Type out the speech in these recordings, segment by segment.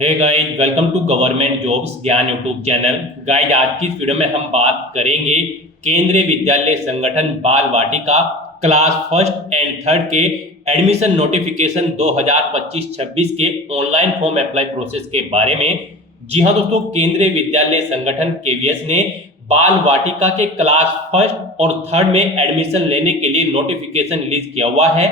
Hey guys, welcome to government jobs Gyan YouTube channel. Guys, आज की इस वीडियो में हम बात करेंगे केंद्रीय विद्यालय संगठन बाल वाटिका क्लास फर्स्ट एंड थर्ड के एडमिशन नोटिफिकेशन 2025-26 के ऑनलाइन फॉर्म अप्लाई प्रोसेस के बारे में। जी हाँ दोस्तों, केंद्रीय विद्यालय संगठन केवीएस ने बाल वाटिका के क्लास फर्स्ट और थर्ड में एडमिशन लेने के लिए नोटिफिकेशन रिलीज किया हुआ है।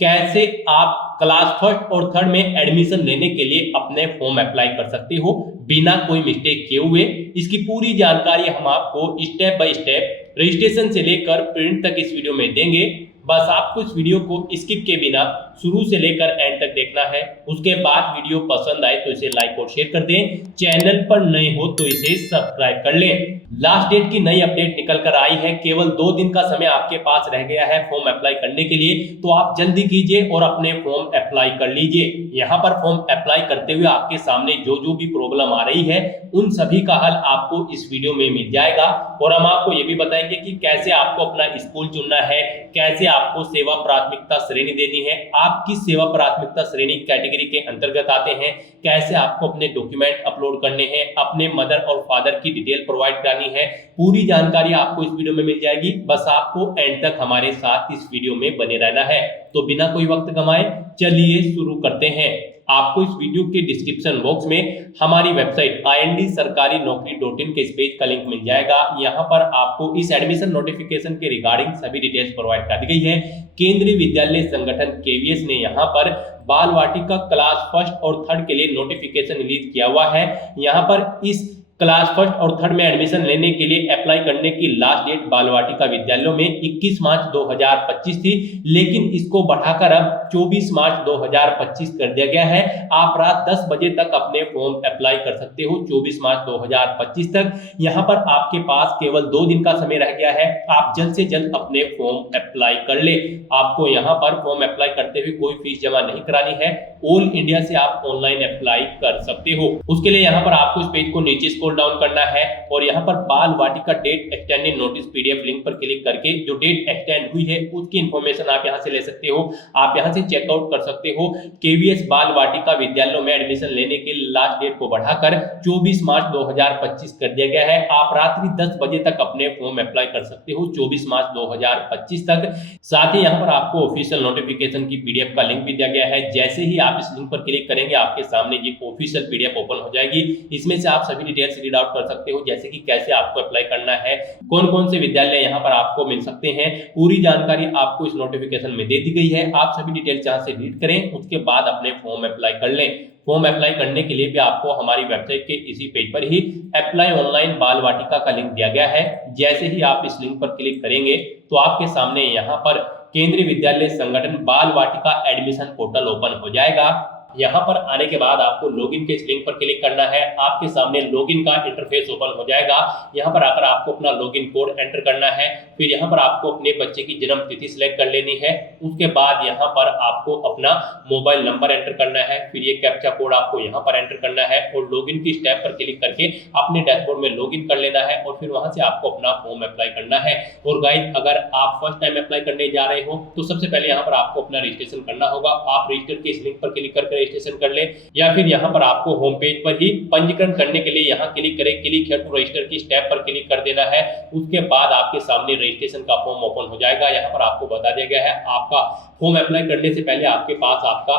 कैसे आप क्लास फर्स्ट और थर्ड में एडमिशन लेने के लिए अपने फॉर्म अप्लाई कर सकते हो बिना कोई मिस्टेक किए हुए, इसकी पूरी जानकारी हम आपको स्टेप बाय स्टेप रजिस्ट्रेशन से लेकर प्रिंट तक इस वीडियो में देंगे। बस आपको इस वीडियो को स्किप के बिना शुरू से लेकर एंड तक देखना है। उसके बाद वीडियो पसंद आए तो इसे लाइक और शेयर कर दें। चैनल पर नए हो तो इसे सब्सक्राइब कर लें। लास्ट डेट की नई अपडेट निकल कर आई है। केवल 2 दिन का समय आपके पास रह गया है फॉर्म अप्लाई करने के लिए, तो आप जल्दी कीजिए और अपने फॉर्म अप्लाई कर लीजिए। यहाँ पर फॉर्म अप्लाई करते हुए आपके सामने जो जो भी प्रॉब्लम आ रही है उन सभी का हल आपको इस वीडियो में मिल जाएगा। और हम आपको ये भी बताएंगे कि कैसे आपको अपना स्कूल चुनना है, कैसे आपको सेवा प्राथमिकता श्रेणी देनी है, आप किस सेवा प्राथमिकता श्रेणी कैटेगरी के अंतर्गत आते हैं, कैसे आपको अपने डॉक्यूमेंट अपलोड करने हैं, अपने मदर और फादर की डिटेल प्रोवाइड करानी है। पूरी जानकारी आपको इस वीडियो में मिल जाएगी। बस आपको एंड तक हमारे साथ इस वीडियो में बने रहना है। तो बिना कोई वक्त गंवाए चलिए शुरू करते हैं। आपको इस वीडियो के डिस्क्रिप्शन बॉक्स में हमारी वेबसाइट IND-sarkari-naukri.in के इस पेज का लिंक मिल जाएगा। यहाँ पर आपको इस एडमिशन नोटिफिकेशन के रिगार्डिंग सभी डिटेल्स प्रोवाइड कर दी गई है। केंद्रीय विद्यालय संगठन केवीएस ने यहाँ पर बाल वाटिका क्लास फर्स्ट और थर्ड के लिए नोटिफिकेशन रिलीज किया हुआ है। यहाँ पर इस क्लास फर्स्ट और थर्ड में एडमिशन लेने के लिए अप्लाई करने की लास्ट डेट बाल वाटिका विद्यालयों में 21 मार्च 2025 थी, लेकिन इसको बढ़ाकर अब 24 मार्च 2025 कर दिया गया है। आप रात 10 बजे तक अपने फॉर्म अप्लाई कर सकते हो 24 मार्च 2025 तक। यहाँ पर आपके पास केवल 2 दिन का समय रह गया है। आप जल्द से जल्द अपने फॉर्म अप्लाई कर ले। आपको यहाँ पर फॉर्म अप्लाई करते हुए कोई फीस जमा नहीं करानी है। ऑल इंडिया से आप ऑनलाइन अप्लाई कर सकते हो। उसके लिए यहाँ पर आपको इस पेज को नीचे स्क्रॉल डाउन करना है और यहाँ पर Bal Vatika date extended notice PDF link पर क्लिक करके जो डेट एक्सटेंड हुई है उसकी इंफॉर्मेशन आप यहाँ से ले सकते हो। आप यहाँ से चेकआउट कर सकते हो। केवीएस बाल वाटिका विद्यालयों में एडमिशन लेने के लास्ट डेट को बढ़ाकर 24 मार्च 2025 कर दिया गया है। आप रात्रि 10 बजे तक अपने फॉर्म अप्लाई कर सकते हो 24 मार्च 2025 तक। साथ ही यहाँ पर आपको ऑफिशियल नोटिफिकेशन की PDF का लिंक भी दिया गया है। जैसे ही आप इस लिंक पर क्लिक करेंगे आपके सामने ये ऑफिशियल PDF ओपन हो जाएगी। इसमें से आप सभी डिटेल्स रीड आउट कर सकते हो, जैसे कि कैसे आपको अप्लाई करना है, कौन कौन से विद्यालय यहाँ पर आपको मिल सकते हैं। पूरी जानकारी आपको इस नोटिफिकेशन में दे दी गई है। आप सभी डिटेल्स यहाँ से रीड करें, उसके बाद अपने फॉर्म अप्लाई कर लें। फॉर्म अप्लाई करने के लिए भी आपको हमारी वेबसाइट के इसी पेज पर ही अप्लाई ऑनलाइन बाल वाटिका का लिंक दिया गया है। जैसे ही आप इस लिंक पर क्लिक करेंगे तो आपके सामने यहाँ पर केंद्रीय विद्यालय संगठन बाल वाटिका एडमिशन पोर्टल ओपन हो जाएगा। यहाँ पर आने के बाद आपको लॉगिन के इस लिंक पर क्लिक करना है। आपके सामने लॉगिन का इंटरफेस ओपन हो जाएगा। यहाँ पर आकर आपको अपना लॉगिन कोड एंटर करना है। फिर यहाँ पर आपको अपने बच्चे की जन्म तिथि सिलेक्ट कर लेनी है। उसके बाद यहाँ पर आपको अपना मोबाइल नंबर एंटर करना है। फिर ये कैप्चा कोड आपको यहाँ पर एंटर करना है और लॉगिन की स्टेप पर क्लिक करके अपने डैशबोर्ड में लॉगिन कर लेना है और फिर वहां से आपको अपना फॉर्म अप्लाई करना है। और गाइस, अगर आप फर्स्ट टाइम अप्लाई करने जा रहे हो तो सबसे पहले यहाँ पर आपको अपना रजिस्ट्रेशन करना होगा। आप रजिस्टर के इस लिंक पर क्लिक करके रजिस्ट्रेशन कर ले, या फिर यहाँ पर आपको होम पेज पर ही पंजीकरण करने के लिए यहाँ क्लिक करें, क्लिक हियर टू रजिस्टर की स्टेप पर क्लिक कर देना है। उसके बाद आपके सामने रजिस्ट्रेशन का फॉर्म ओपन हो जाएगा। यहाँ पर आपको बता दिया गया है आपका फॉर्म अप्लाई करने से पहले आपके पास आपका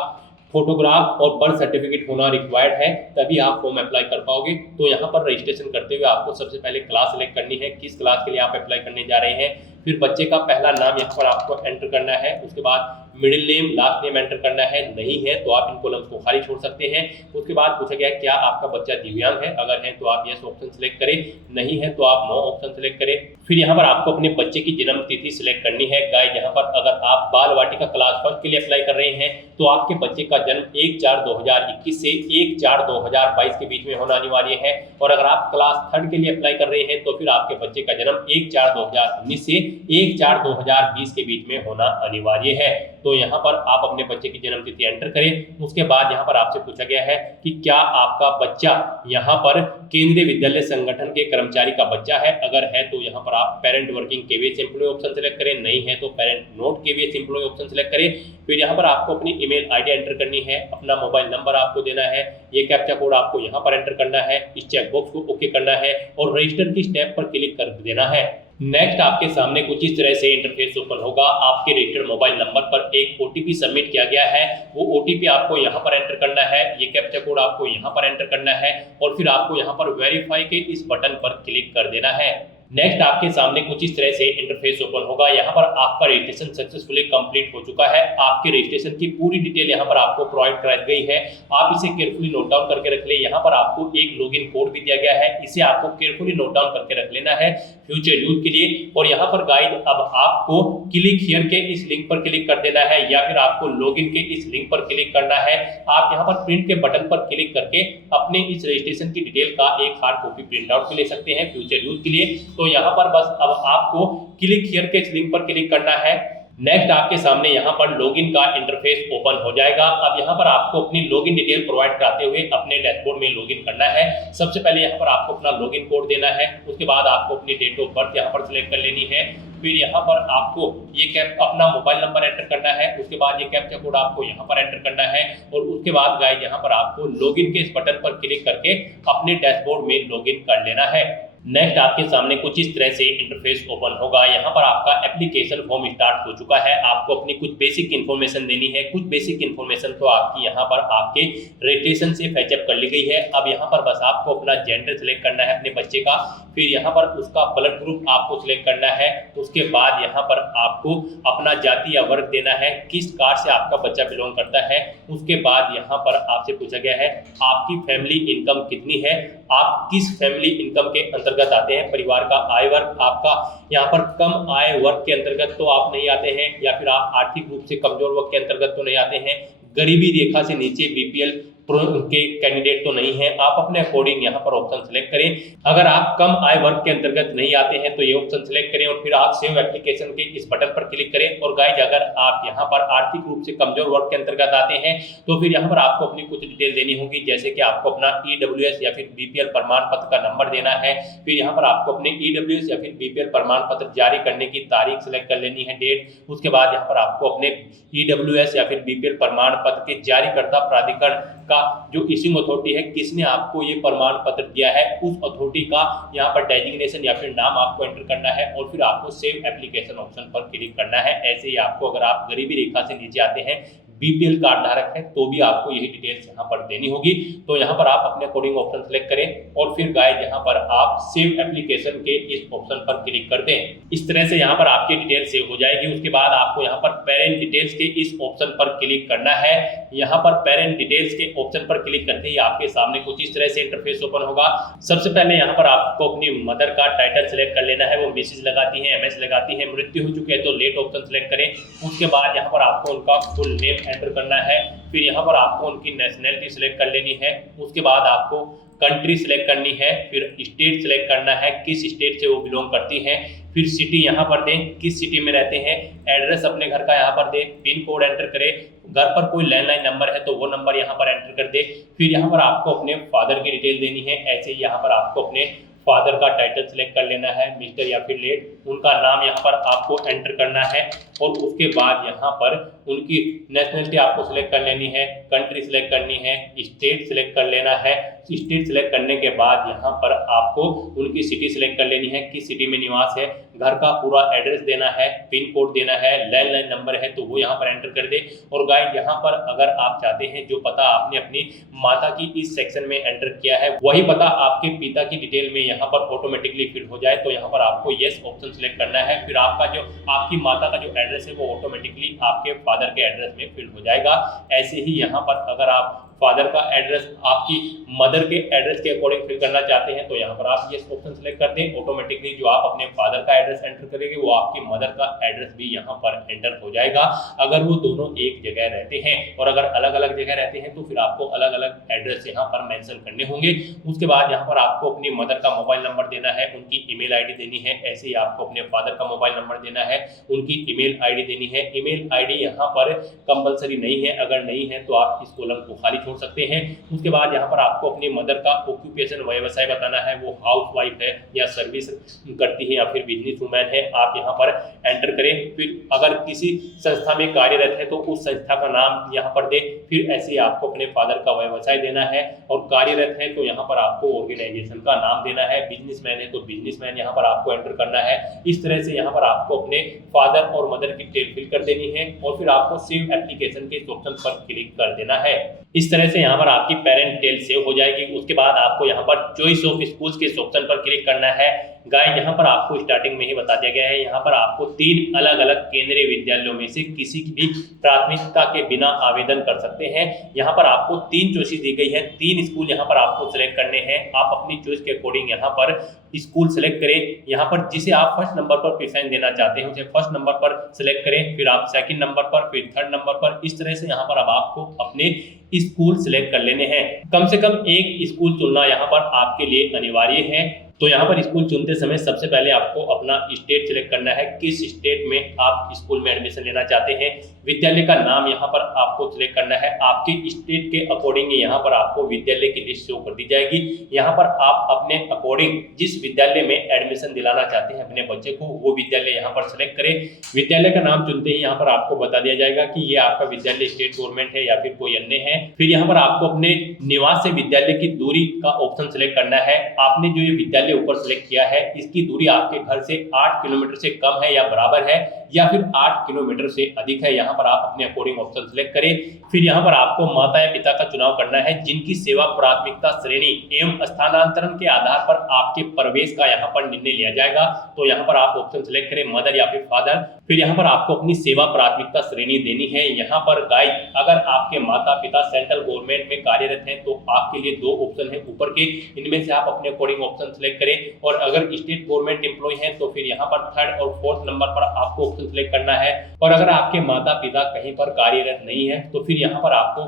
फोटोग्राफ और बर्थ सर्टिफिकेट होना रिक्वायर्ड है, तभी आप फॉर्म अप्लाई कर पाओगे। तो यहाँ पर रजिस्ट्रेशन करते हुए आपको सबसे पहले क्लास सिलेक्ट करनी है, किस क्लास के लिए आप अप्लाई करने जा रहे हैं। फिर बच्चे का पहला नाम यहाँ पर आपको एंटर करना है। उसके बाद middle name, last name enter करना है। नहीं है तो आप इन कॉलम्स को खाली छोड़ सकते हैं। उसके बाद पूछा गया क्या आपका बच्चा दिव्यांग है, अगर है तो आप यस ऑप्शन सिलेक्ट करें, नहीं है तो आप नो ऑप्शन सिलेक्ट करें। फिर यहाँ पर आपको अपने बच्चे की जन्म तिथि सिलेक्ट करनी है। गाइस, यहाँ पर अगर आप बाल वाटिका क्लास फर्स्ट के लिए अप्लाई कर रहे हैं तो आपके बच्चे का जन्म 1/4/2021 से 1/4/2022 के बीच में होना अनिवार्य है। और अगर आप क्लास थर्ड के लिए अप्लाई कर रहे हैं तो फिर आपके बच्चे का जन्म 1/4/2019 से 1/4/2020 के बीच में होना अनिवार्य है। तो तो यहाँ पर आप अपने बच्चे की जन्म तिथि एंटर करें। उसके बाद यहाँ पर आपसे पूछा गया है कि क्या आपका बच्चा यहाँ पर केंद्रीय विद्यालय संगठन के कर्मचारी का बच्चा है। अगर है तो यहाँ पर आप parent working KVS employ option select करें, नहीं है तो parent not KVS employ option select करें। फिर यहाँ पर आपको अपनी ईमेल आईडी एंटर करनी है, अपना मोबाइल नंबर आपको देना है, ये कैप्चा कोड आपको यहाँ पर एंटर करना है, इस चेकबॉक्स को ओके करना है और रजिस्टर की स्टेप पर क्लिक कर देना है। नेक्स्ट आपके सामने कुछ इस तरह से इंटरफेस ओपन होगा। आपके रजिस्टर्ड मोबाइल नंबर पर एक ओटीपी सबमिट किया गया है, वो ओटीपी आपको यहाँ पर एंटर करना है, ये कैप्चा कोड आपको यहाँ पर एंटर करना है और फिर आपको यहाँ पर वेरीफाई के इस बटन पर क्लिक कर देना है। नेक्स्ट आपके सामने कुछ इस तरह से इंटरफेस ओपन होगा। यहाँ पर आपका रजिस्ट्रेशन सक्सेसफुली कंप्लीट हो चुका है। आपके रजिस्ट्रेशन की पूरी डिटेल यहाँ पर आपको प्रोवाइड कराई गई है, आप इसे केयरफुली नोट डाउन करके रख ले। यहाँ पर आपको एक लॉगिन कोड भी दिया गया है, इसे आपको केयरफुली नोट डाउन करके रख लेना है फ्यूचर यूज के लिए। और यहाँ पर गाइड अब आपको क्लिक हियर के इस लिंक पर क्लिक कर देना है या फिर आपको लॉगिन के इस लिंक पर क्लिक करना है। आप यहाँ पर प्रिंट के बटन पर क्लिक करके अपने इस रजिस्ट्रेशन की डिटेल का एक हार्ड कॉपी प्रिंट आउट ले सकते हैं फ्यूचर यूज के लिए। तो यहाँ पर बस अब आपको क्लिक हियर के इस लिंक पर क्लिक करना है। नेक्स्ट आपके सामने यहाँ पर लॉगिन का इंटरफेस ओपन हो जाएगा। अब यहाँ पर आपको अपनी लॉगिन डिटेल प्रोवाइड कराते हुए अपने डैशबोर्ड में लॉगिन करना है। सबसे पहले यहाँ पर आपको अपना लॉगिन कोड देना है, उसके बाद आपको अपनी डेट ऑफ बर्थ यहाँ पर सिलेक्ट कर लेनी है। फिर यहाँ पर आपको ये अपना मोबाइल नंबर एंटर करना है, उसके बाद ये कैप्चा कोड आपको यहाँ पर एंटर करना है और उसके बाद गाइस यहाँ पर आपको लॉगिन के इस बटन पर क्लिक करके अपने डैशबोर्ड में लॉगिन कर लेना है। नेक्स्ट आपके सामने कुछ इस तरह से इंटरफेस ओपन होगा। यहाँ पर आपका एप्लीकेशन फॉर्म स्टार्ट हो चुका है। आपको अपनी कुछ बेसिक इन्फॉर्मेशन देनी है। कुछ बेसिक इन्फॉर्मेशन तो आपकी यहाँ पर आपके रजिस्ट्रेशन से फैचअप कर ली गई है। अब यहाँ पर बस आपको अपना जेंडर सिलेक्ट करना है अपने बच्चे का, फिर यहाँ पर उसका ब्लड ग्रुप आपको सिलेक्ट करना है। उसके बाद यहाँ पर आपको अपना जाति या वर्ग देना है, किस कास्ट से आपका बच्चा बिलोंग करता है। उसके बाद यहाँ पर आपसे पूछा गया है आपकी फैमिली इनकम कितनी है, आप किस फैमिली इनकम के अंतर्गत आते हैं। परिवार का आय वर्ग आपका यहाँ पर कम आय वर्ग के अंतर्गत तो आप नहीं आते हैं, या फिर आप आर्थिक रूप से कमजोर वर्ग के अंतर्गत तो नहीं आते हैं, गरीबी रेखा से नीचे बीपीएल के कैंडिडेट तो नहीं है। आप अपने अकॉर्डिंग यहाँ पर ऑप्शन सेलेक्ट करें। अगर आप कम आय वर्ग के अंतर्गत नहीं आते हैं तो ये ऑप्शन सेलेक्ट करें और फिर आप सेव एप्लीकेशन के इस बटन पर क्लिक करें। और गाइस अगर आप यहाँ पर आर्थिक रूप से कमजोर वर्ग के अंतर्गत आते हैं तो फिर यहाँ पर आपको अपनी कुछ डिटेल देनी होगी, जैसे कि आपको अपना ईडब्ल्यूएस या फिर बीपीएल प्रमाण पत्र का नंबर देना है। फिर यहाँ पर आपको अपने ईडब्ल्यूएस या फिर बीपीएल प्रमाण पत्र जारी करने की तारीख सेलेक्ट कर लेनी है, डेट। उसके बाद यहाँ पर आपको अपने ईडब्ल्यूएस या फिर बीपीएल प्रमाण पत्र के जारीकर्ता प्राधिकरण का जो इशूइंग अथॉरिटी है, किसने आपको ये प्रमाण पत्र दिया है, उस अथॉरिटी का यहाँ पर डेजिग्नेशन या फिर नाम आपको एंटर करना है और फिर आपको सेव एप्लीकेशन ऑप्शन पर क्लिक करना है। ऐसे ही आपको अगर आप गरीबी रेखा से नीचे आते हैं, बीपीएल कार्ड धारक है, तो भी आपको यही डिटेल्स यहाँ पर देनी होगी। तो यहाँ पर आप अपने अकॉर्डिंग ऑप्शन सेलेक्ट करें और फिर गाइस यहाँ पर आप सेव एप्लीकेशन के इस ऑप्शन पर क्लिक कर दें। इस तरह से यहाँ पर आपकी डिटेल सेव हो जाएगी। उसके बाद आपको यहाँ पर पेरेंट डिटेल्स के इस ऑप्शन पर क्लिक करना है। यहाँ पर पेरेंट डिटेल्स के ऑप्शन पर क्लिक करते ही आपके सामने कुछ इस तरह से इंटरफेस ओपन होगा। सबसे पहले यहाँ पर आपको अपनी मदर का टाइटल सेलेक्ट कर लेना है, वो मिसेज लगाती है, एमएस लगाती है, मृत्यु हो चुकी है तो लेट ऑप्शन सेलेक्ट करें। उसके बाद यहाँ पर आपको उनका फुल नेम एंटर करना है, फिर यहाँ पर आपको उनकी नेशनैलिटी सिलेक्ट कर लेनी है। उसके बाद आपको कंट्री सिलेक्ट करनी है, फिर स्टेट सिलेक्ट करना है, किस स्टेट से वो बिलोंग करती हैं, फिर सिटी यहाँ पर दें, किस सिटी में रहते हैं, एड्रेस अपने घर का यहाँ पर दें, पिन कोड एंटर करें, घर पर कोई लैंडलाइन नंबर है तो वो नंबर यहाँ पर एंटर कर दे। फिर यहाँ पर आपको अपने फादर की डिटेल देनी है। ऐसे ही यहाँ पर आपको अपने फादर का टाइटल सिलेक्ट कर लेना है, मिस्टर या फिर लेट, उनका नाम यहाँ पर आपको एंटर करना है और उसके बाद यहाँ पर उनकी नेशनलिटी आपको सिलेक्ट कर लेनी है, कंट्री सिलेक्ट करनी है, स्टेट सिलेक्ट कर लेना है। स्टेट सिलेक्ट करने के बाद यहाँ पर आपको उनकी सिटी सिलेक्ट कर लेनी है, किस सिटी में निवास है, घर का पूरा एड्रेस देना है, पिन कोड देना है, लैंडलाइन नंबर है तो वो यहाँ पर एंटर कर दे। और गाइस यहाँ पर अगर आप चाहते हैं जो पता आपने अपनी माता की इस सेक्शन में एंटर किया है वही पता आपके पिता की डिटेल में यहाँ पर ऑटोमेटिकली फिल हो जाए तो यहाँ पर आपको यस ऑप्शन सिलेक्ट करना है। फिर आपका जो आपकी माता का जो एड्रेस है वो ऑटोमेटिकली आपके फादर के एड्रेस में फिल हो जाएगा। ऐसे ही यहाँ पर अगर आप फादर का एड्रेस आपकी मदर के एड्रेस के अकॉर्डिंग फिल करना चाहते हैं तो यहाँ पर आप ये ऑप्शन सेलेक्ट कर दें। ऑटोमेटिकली जो आप अपने फादर का एड्रेस एंटर करेंगे वो आपकी मदर का एड्रेस भी यहाँ पर एंटर हो जाएगा, अगर वो दोनों एक जगह रहते हैं। और अगर अलग अलग जगह रहते हैं तो फिर आपको अलग अलग एड्रेस यहाँ पर मेंशन करने होंगे। उसके बाद यहाँ पर आपको अपनी मदर का मोबाइल नंबर देना है, उनकी ईमेल आईडी देनी है। ऐसे ही आपको अपने फादर का मोबाइल नंबर देना है, उनकी ईमेल आईडी देनी है। ईमेल आईडी यहाँ पर कंपलसरी नहीं है, अगर नहीं है तो आप इस कॉलम को खाली छोड़ सकते हैं। उसके बाद यहाँ पर आपको अपनी मदर का ऑक्यूपेशन व्यवसाय बताना है, वो हाउस वाइफ है या सर्विस करती है या फिर बिजनेस वुमैन है, आप यहाँ पर एंटर करें। फिर अगर किसी संस्था में कार्यरत है तो उस संस्था का नाम यहाँ पर दें। फिर ऐसे ही आपको अपने फादर का व्यवसाय देना है, और कार्यरत है तो यहाँ पर आपको ऑर्गेनाइजेशन का नाम देना है। बिजनेसमैन है तो बिजनेसमैन यहाँ पर आपको एंटर करना है। इस तरह से यहाँ पर आपको अपने फादर और मदर की डिटेल फिल कर देनी है, और फिर आपको सेव एप्लीकेशन के ऑप्शन पर क्लिक कर देना है। इस तरह से यहाँ पर आपकी पेरेंट डिटेल सेव हो जाएगी। उसके बाद आपको यहाँ पर चॉइस ऑफ स्कूल्स के ऑप्शन पर क्लिक करना है। गाइस यहाँ पर आपको स्टार्टिंग में ही बता दिया गया है, यहाँ पर आपको 3 अलग अलग केंद्रीय विद्यालयों में से किसी भी प्राथमिकता के बिना आवेदन कर सकते हैं। यहाँ पर आपको 3 चॉइसेस दी गई है, 3 स्कूल यहाँ पर आपको सिलेक्ट करने हैं। आप अपनी चॉइस के अकॉर्डिंग यहाँ पर स्कूल सेलेक्ट करें। यहाँ पर जिसे आप फर्स्ट नंबर पर प्रेफरेंस देना चाहते हैं उसे फर्स्ट नंबर पर सिलेक्ट करें, फिर आप सेकंड नंबर पर, फिर थर्ड नंबर पर। इस तरह से यहाँ पर अब आपको अपने स्कूल सिलेक्ट कर लेने हैं। कम से कम एक स्कूल चुनना यहाँ पर आपके लिए अनिवार्य है। तो यहाँ पर स्कूल चुनते समय सबसे पहले आपको अपना स्टेट सिलेक्ट करना है, किस स्टेट में आप स्कूल में एडमिशन लेना चाहते हैं। विद्यालय का नाम यहाँ पर आपको सिलेक्ट करना है, आपके स्टेट के अकॉर्डिंग यहाँ पर आपको विद्यालय की लिस्ट शो कर दी जाएगी। यहाँ पर आप अपने अकॉर्डिंग जिस विद्यालय में एडमिशन दिलाना चाहते हैं अपने बच्चे को, वो विद्यालय यहाँ पर सिलेक्ट करें। विद्यालय का नाम चुनते ही यहाँ पर आपको बता दिया जाएगा कि ये आपका विद्यालय स्टेट गवर्नमेंट है या फिर कोई अन्य है। फिर यहाँ पर आपको अपने निवास से विद्यालय की दूरी का ऑप्शन सिलेक्ट करना है। आपने जो ये विद्यालय ऊपर सिलेक्ट किया है इसकी दूरी आपके घर से 8 किलोमीटर से कम है या बराबर है, या फिर 8 किलोमीटर से अधिक है। यहाँ पर आप अपने अकॉर्डिंग ऑप्शन सिलेक्ट करें। फिर यहाँ पर आपको माता या पिता का चुनाव करना है, जिनकी सेवा प्राथमिकता श्रेणी एवं स्थानांतरण के आधार पर आपके प्रवेश का यहाँ पर निर्णय लिया जाएगा। तो यहाँ पर आप ऑप्शन सिलेक्ट करें, मदर या फिर फादर। फिर यहाँ पर आपको अपनी सेवा प्राथमिकता श्रेणी देनी है। यहाँ पर गाइस अगर आपके माता पिता सेंट्रल गवर्नमेंट में कार्यरत हैं तो आपके लिए 2 ऑप्शन है ऊपर के, इनमें से आप अपने अकॉर्डिंग ऑप्शन सिलेक्ट करें। और अगर स्टेट गवर्नमेंट एम्प्लॉय है तो फिर यहाँ पर 3rd और 4th नंबर पर आपको ऑप्शन सिलेक्ट करना है। और अगर आपके माता पिता कहीं पर कार्यरत नहीं है तो फिर यहाँ पर आपको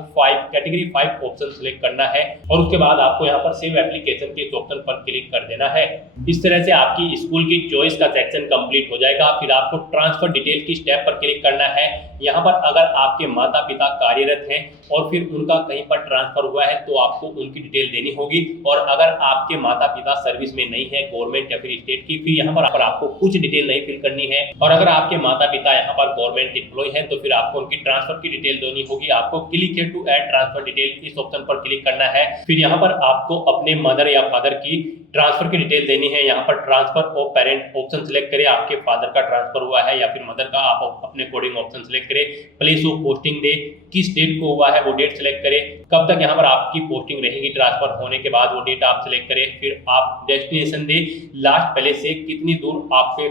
कैटेगरी 5 ऑप्शन सिलेक्ट करना है, और उसके बाद आपको यहाँ पर सेव एप्लीकेशन के ऑप्शन पर क्लिक कर देना है। इस तरह से आपकी स्कूल की चॉइस का सेक्शन कंप्लीट हो जाएगा। फिर आपको ट्रांसफर डिटेल की स्टेप पर क्लिक करना है। यहाँ पर अगर आपके माता पिता कार्यरत हैं और फिर उनका कहीं पर ट्रांसफर हुआ है तो आपको उनकी डिटेल देनी होगी। और अगर आपके माता पिता सर्विस में नहीं है गवर्नमेंट या फिर स्टेट की, फिर यहाँ पर आपको कुछ डिटेल नहीं फिल करनी है। और अगर आपके माता पिता यहाँ पर गवर्नमेंट एम्प्लॉय है तो फिर आपको उनकी ट्रांसफर की डिटेल देनी होगी। आपको क्लिक है टू ऐड ट्रांसफर डिटेल, इस ऑप्शन पर क्लिक करना है। फिर यहाँ पर आपको अपने मदर या फादर की ट्रांसफर की डिटेल देनी है। यहाँ पर transfer of parent option select करें, आपके फादर का ट्रांसफर हुआ है या फिर मदर का, आप अपने अकॉर्डिंग ऑप्शन सिलेक्ट करें। प्लेस ऑफ पोस्टिंग दे, किस डेट को हुआ है वो डेट सिलेक्ट करें। कब तक यहाँ पर आपकी पोस्टिंग रहेगी ट्रांसफर होने के बाद वो डेट आप सिलेक्ट करें। फिर आप डेस्टिनेशन दे, लास्ट प्लेस से कितनी दूर आपके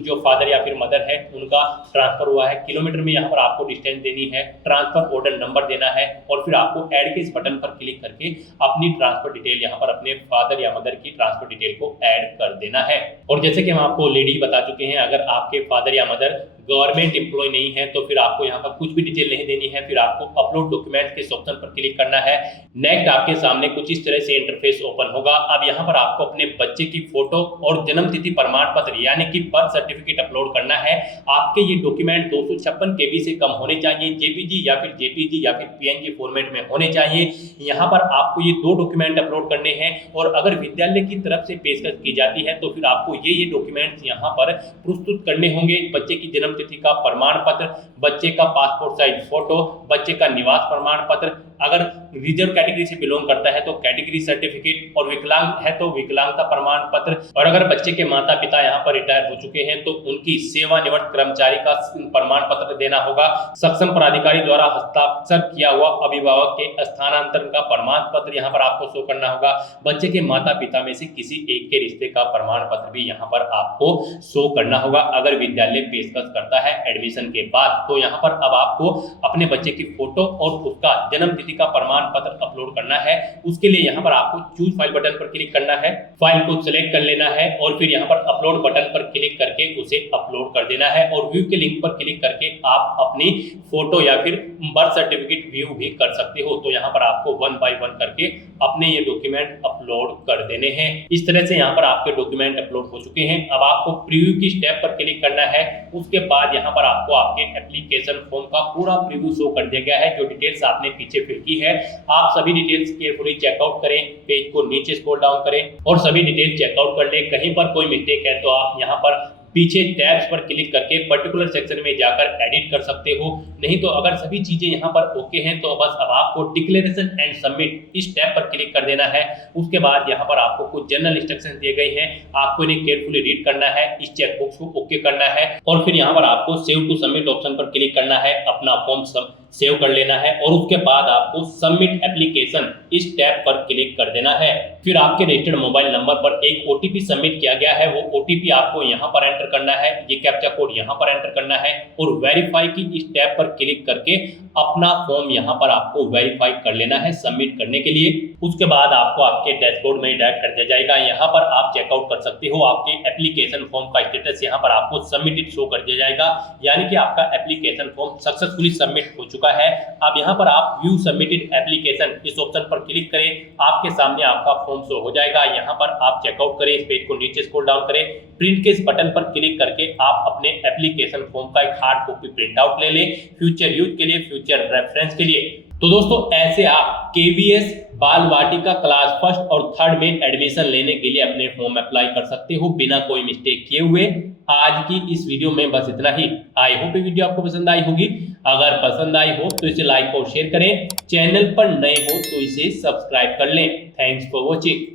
जो फादर या फिर मदर है उनका ट्रांसफर हुआ है, किलोमीटर में यहाँ पर आपको डिस्टेंस देनी है। ट्रांसफर ऑर्डर नंबर देना है, और फिर आपको ऐड के इस बटन पर क्लिक करके अपनी ट्रांसफर डिटेल यहाँ पर अपने फादर या मदर की ट्रांसफर डिटेल को ऐड कर देना है। और जैसे कि हम आपको ऑलरेडी बता चुके हैं, अगर आपके फादर या मदर गवर्नमेंट एम्प्लॉय नहीं है तो फिर आपको यहाँ पर कुछ भी डिटेल नहीं देनी है। फिर आपको अपलोड डॉक्यूमेंट के ऑप्शन पर क्लिक करना है। नेक्स्ट आपके सामने कुछ इस तरह से इंटरफेस ओपन होगा। अब यहाँ पर आपको अपने बच्चे की फोटो और जन्म तिथि प्रमाण पत्र यानी कि बर्थ सर्टिफिकेट अपलोड करना है। आपके ये डॉक्यूमेंट 256 KB से कम होने चाहिए, जेपीजी या फिर जेपीजी या फिर पीएनजी फॉर्मेट में होने चाहिए। यहाँ पर आपको ये 2 डॉक्यूमेंट अपलोड करने हैं, और अगर विद्यालय की तरफ से पेशकश की जाती है तो फिर आपको ये डॉक्यूमेंट्स यहाँ पर प्रस्तुत करने होंगे। बच्चे की जन्म तिथि का प्रमाण पत्र, बच्चे का पासपोर्ट साइज फोटो, बच्चे का निवास प्रमाण पत्र, अगर रिजर्व कैटेगरी से बिलोंग करता है तो कैटेगरी सर्टिफिकेट, और विकलांग है तो विकलांगता प्रमाण पत्र। और अगर बच्चे के माता पिता यहाँ पर रिटायर हो चुके हैं तो उनकी सेवानिवृत्त कर्मचारी का प्रमाण पत्र देना होगा। सक्षम प्राधिकारी द्वारा हस्ताक्षर किया हुआ अभिभावक के स्थानांतरण का प्रमाण पत्र यहाँ पर आपको शो करना होगा। बच्चे के माता पिता में से किसी एक के रिश्ते का प्रमाण पत्र भी यहाँ पर आपको शो करना होगा अगर विद्यालय पेशकश करता है एडमिशन के बाद। तो यहाँ पर अब आपको अपने बच्चे की फोटो और उसका जन्म तिथि का प्रमाण प्रमाण पत्र अपलोड करना है, उसके लिए यहाँ पर आपको चूज फाइल बटन पर क्लिक करना है, फाइल को सिलेक्ट कर लेना है और फिर यहाँ पर अपलोड बटन पर क्लिक करके उसे अपलोड कर देना है और व्यू के लिंक पर क्लिक करके आप अपनी फोटो या फिर बर्थ सर्टिफिकेट व्यू भी कर सकते हो। तो यहाँ पर आपको 1 बाय 1 करके अपने ये डॉक्यूमेंट अपलोड कर देने हैं। इस तरह से यहाँ पर आपके डॉक्यूमेंट अपलोड हो चुके हैं। अब आपको प्रीव्यू की स्टेप पर क्लिक करना है, उसके बाद यहाँ पर आपको आपके एप्लीकेशन फॉर्म का पूरा प्रीव्यू शो कर दिया गया है। जो डिटेल्स आपने पीछे फिल की है, आप सभी डिटेल्स केयरफुली चेकआउट करें, पेज को नीचे स्क्रॉल डाउन करें और सभी डिटेल्स चेकआउट कर लें। कहीं पर कोई मिस्टेक है तो आप यहाँ पर पीछे टैब्स पर क्लिक करके पर्टिकुलर सेक्शन में जाकर एडिट कर सकते हो। नहीं तो अगर सभी चीजें यहाँ पर ओके हैं तो बस अब आपको डिक्लेरेशन एंड सबमिट इस टैब पर क्लिक कर देना है। उसके बाद यहाँ पर आपको कुछ जनरल इंस्ट्रक्शंस दिए गए हैं, आपको इन्हें केयरफुली रीड करना है, इस चेकबॉक्स को ओके करना है और फिर यहाँ पर आपको सेव टू सबमिट ऑप्शन पर क्लिक करना है, अपना फॉर्म सेव कर लेना है और उसके बाद आपको सबमिट एप्लीकेशन इस टैब पर क्लिक कर देना है। फिर आपके रजिस्टर्ड मोबाइल नंबर पर एक ओटीपी सबमिट किया गया है, वो ओटीपी आपको यहाँ पर एंटर करना है, ये कैप्चा कोड यहाँ पर एंटर करना है और वेरीफाई की इस टैब पर क्लिक करके अपना फॉर्म यहाँ पर आपको वेरीफाई कर लेना है सबमिट करने के लिए। उसके बाद आपको आपके डैशबोर्ड में डायरेक्ट कर दिया जाएगा। यहाँ पर आप चेकआउट कर सकते हो, आपके एप्लीकेशन फॉर्म का स्टेटस यहाँ पर आपको सबमिटेड शो कर दिया जाएगा, यानी कि आपका एप्लीकेशन फॉर्म सक्सेसफुली सबमिट हो चुका है। अब यहाँ पर आप व्यू सबमिटेड एप्लीकेशन इस ऑप्शन पर क्लिक करें, आपके सामने आपका फॉर्म शो हो जाएगा। यहाँ पर आप चेकआउट करें, इस पेज को नीचे स्क्रॉल डाउन करें, प्रिंट के इस बटन पर क्लिक करके आप अपने एप्लीकेशन फॉर्म का एक हार्ड कॉपी प्रिंट आउट ले लें, फ्यूचर यूज के लिए, फ्यूचर रेफरेंस के लिए। तो दोस्तों ऐसे आप केवीएस बाल वाटिका क्लास फर्स्ट और थर्ड में एडमिशन लेने के लिए अपने फॉर्म अप्लाई कर सकते हो बिना कोई मिस्टेक किए हुए। आज की इस वीडियो में बस इतना ही। आई होप ये वीडियो आपको पसंद आई होगी। अगर पसंद आई हो तो इसे लाइक और शेयर करें, चैनल पर नए हो तो इसे सब्सक्राइब कर लें। Thanks for watching.